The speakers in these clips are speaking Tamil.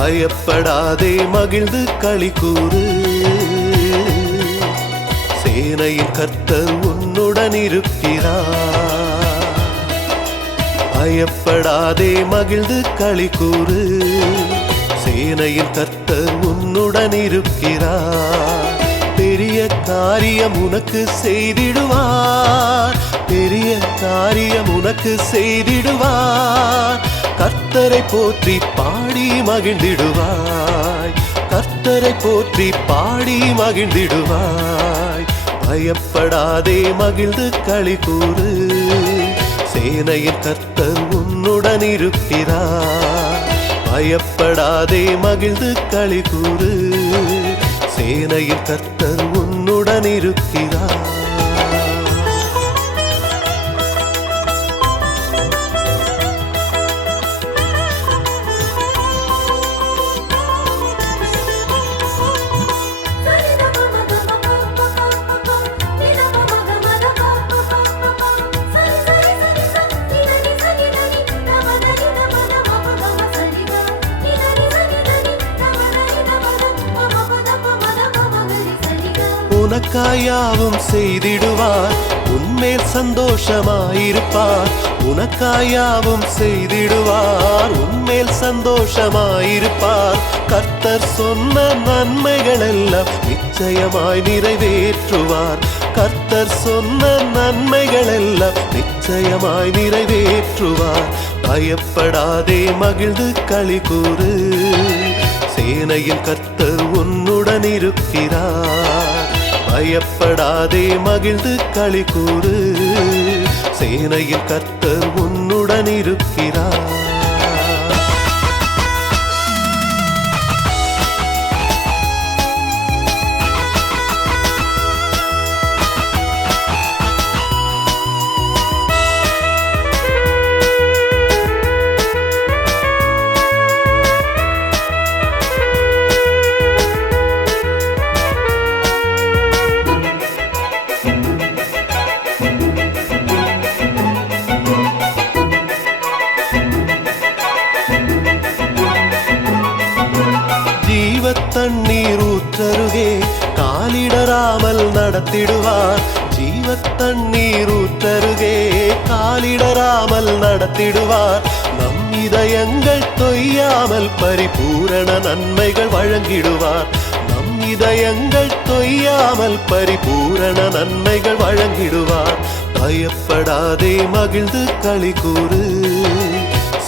பயப்படாதே மகிழ்ந்து களி கூறு, சேனையின் கர்த்தர் உன்னுடன் இருக்கிறார். பயப்படாதே மகிழ்ந்து களி கூறு, சேனையின் கர்த்தர் உன்னுடன் இருக்கிறார். பெரிய காரியம் உனக்கு செய்திடுவார், பெரிய காரியம் உனக்கு செய்திடுவார். கர்த்தரை போற்றி பாடி மகிழ்ந்திடுவாய், கர்த்தரை போற்றி பாடி மகிழ்ந்திடுவாய். பயப்படாதே மகிழ்ந்து களி கூறு, சேனையின் கர்த்தர் உன்னுடன் இருக்கிறார். பயப்படாதே மகிழ்ந்து களி கூறு, சேனையின் கர்த்தர் உன்னுடன் இருக்கிறார். உனக்காயாவும் செய்திடுவார், உன்மேல் சந்தோஷமாயிருப்பார். உனக்காயாவும் செய்திடுவார், உன்மேல் சந்தோஷமாயிருப்பார். கர்த்தர் சொன்ன நன்மைகள் எல்லாம் நிச்சயமாய் நிறைவேற்றுவார். கர்த்தர் சொன்ன நன்மைகள் எல்லாம் நிச்சயமாய் நிறைவேற்றுவார். பயப்படாதே மகிழ்ந்து களி கூறு, சேனையின் கர்த்தர் உன்னுடன் இருக்கிறார். பயப்படாதே மகிழ்ந்து களி கூறு, சேனையின் கர்த்தர் உன்னுடன் இருக்கிறார். தண்ணீர் ஊற்றருகே காலிடராமல் நடத்திடுவார். ஜீவத்தண்ணீர் ஊற்றருகே காலிடராமல் நடத்திடுவார். நம் இதயங்கள் தொய்யாமல் பரிபூரண நன்மைகள் வழங்கிடுவார். நம் இதயங்கள் தொய்யாமல் பரிபூரண நன்மைகள் வழங்கிடுவார். பயப்படாதே மகிழ்ந்து களி கூறு,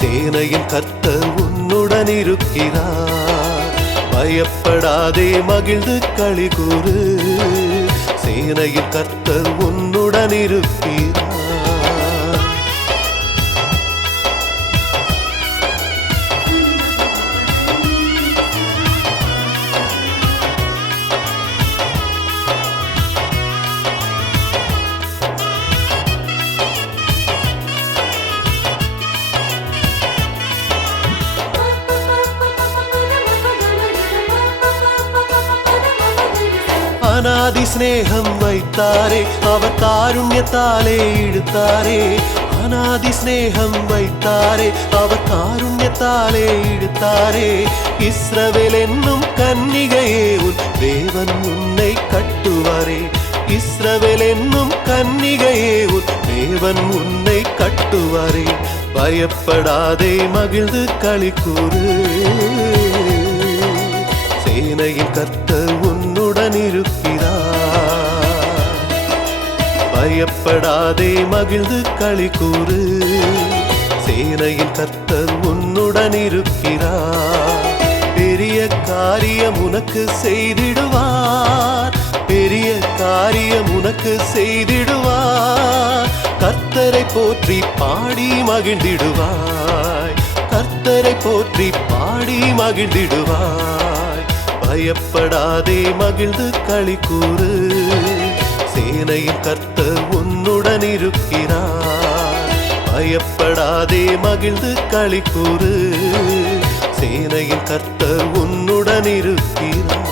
சேனையின் கர்த்தர் உன்னுடன் இருக்கிறார். பயப்படாதே மகிழ்ந்து களி கூறு, சேனையின் கர்த்தர் உன்னுடன் இருக்கிறார். அநாதி ஸ்நேகம் வைத்தாரே, அவர் காருண்யத்தாலே இழுத்தாரே. அநாதி ஸ்நேகம் வைத்தாரே, அவர் காருண்யத்தாலே இழுத்தாரே. இஸ்ரவேல் என்னும் கன்னிகையே உன் தேவன் உன்னை கட்டுவாரே. இஸ்ரவேல் என்னும் கன்னிகையே உன் தேவன் உன்னை கட்டுவாரே. பயப்படாதே மகிழ்ந்து களி கூறு, சேனையின் கர்த்தர் உன்னுடன் இருக்கிறார். பயப்படாதே மகிழ்ந்து களி கூறு, சேனையின் கர்த்தர் உன்னுடன் இருக்கிறார். பெரிய காரியம் உனக்கு செய்திடுவார், பெரிய காரியம் உனக்கு செய்திடுவார். கர்த்தரை போற்றி பாடி மகிழ்ந்திடுவாய், கர்த்தரை போற்றி பாடி மகிழ்ந்திடுவாய். பயப்படாதே மகிழ்ந்து களி கூறு, சேனையின் கர்த்தர் உன்னுடன் இருக்கிறார். பயப்படாதே மகிழ்ந்து களி கூறு, சேனையின் கர்த்தர் உன்னுடன் இருக்கிறார்.